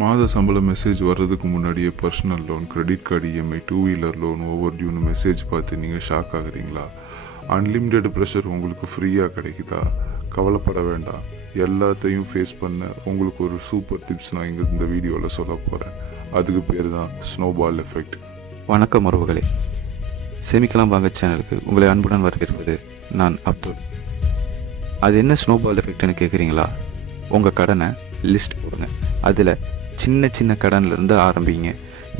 மாத சம்பள மெசேஜ் வர்றதுக்கு முன்னாடியே personal loan, credit card EMI, 2 wheeler loan ஓவர் டியூன்னு மெசேஜ் பார்த்து நீங்கள் ஷாக் ஆகுறீங்களா? அன்லிமிட்டெட் ப்ரெஷர் உங்களுக்கு ஃப்ரீயாக கிடைக்குதா? கவலைப்பட வேண்டாம். எல்லாத்தையும் ஃபேஸ் பண்ண உங்களுக்கு ஒரு சூப்பர் டிப்ஸ் நான் இங்கே இந்த வீடியோவில் சொல்ல போகிறேன். அதுக்கு பேர் தான் ஸ்னோபால் எஃபெக்ட். வணக்கம் உறவுகளே, சேமிக்கலாம் வாங்க சேனலுக்கு உங்களை அன்புடன் வரவேற்பது நான் அப்துல். அது என்ன ஸ்னோபால் எஃபெக்ட்னு கேட்குறீங்களா? உங்கள் கடனை லிஸ்ட் போடுங்க. அதில் சின்ன சின்ன கடன்லேருந்து ஆரம்பிங்க.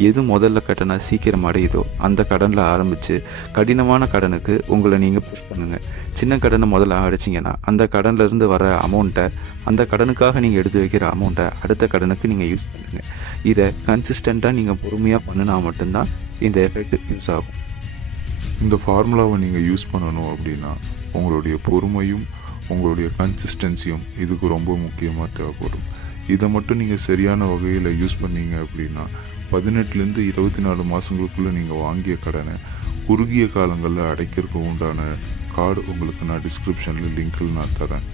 எது முதல்ல கடனை சீக்கிரம் அடையுதோ அந்த கடனில் ஆரம்பித்து கடினமான கடனுக்கு உங்களை நீங்கள் புஷ் பண்ணுங்கள். சின்ன கடனை முதல்ல அடைச்சிங்கன்னா அந்த கடன்லேருந்து வர அமௌண்ட்டை, அந்த கடனுக்காக நீங்கள் எடுத்து வைக்கிற அமௌண்ட்டை அடுத்த கடனுக்கு நீங்கள் யூஸ் பண்ணுங்கள். இதை கன்சிஸ்டண்ட்டாக நீங்கள் பொறுமையாக பண்ணினா மட்டும்தான் இந்த எஃபெக்ட் யூஸ் ஆகும். இந்த ஃபார்முலாவை நீங்கள் யூஸ் பண்ணணும் அப்படின்னா உங்களுடைய பொறுமையும் உங்களுடைய கன்சிஸ்டன்சியும் இதுக்கு ரொம்ப முக்கியமாக தேவைப்படும். இதை மட்டும் நீங்கள் சரியான வகையில் யூஸ் பண்ணீங்க அப்படின்னா 18லேருந்து 24 மாதங்களுக்குள்ளே நீங்கள் வாங்கிய கடனை குறுகிய காலங்களில் அடைக்கிறதுக்கு உண்டான கார்டு உங்களுக்கு நான் டிஸ்கிரிப்ஷனில் லிங்கில் நான் தரேன்.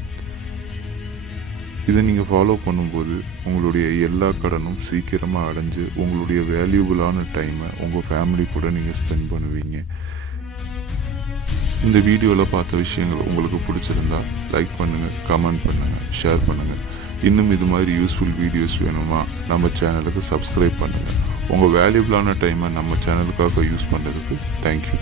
இதை நீங்கள் ஃபாலோ பண்ணும்போது உங்களுடைய எல்லா கடனும் சீக்கிரமாக அடைஞ்சு உங்களுடைய வேல்யூபிளான டைமை உங்கள் ஃபேமிலி கூட நீங்கள் ஸ்பெண்ட் பண்ணுவீங்க. இந்த வீடியோவில் பார்த்த விஷயங்கள் உங்களுக்கு பிடிச்சிருந்தா லைக் பண்ணுங்கள், கமெண்ட் பண்ணுங்கள், ஷேர் பண்ணுங்கள். இன்னும் இது மாதிரி யூஸ்ஃபுல் வீடியோஸ் வேணுமா நம்ம சேனலுக்கு சப்ஸ்கிரைப் பண்ணுங்கள். உங்கள் வேல்யூபிளான டைமை நம்ம சேனலுக்காக யூஸ் பண்ணுறதுக்கு தேங்க்யூ.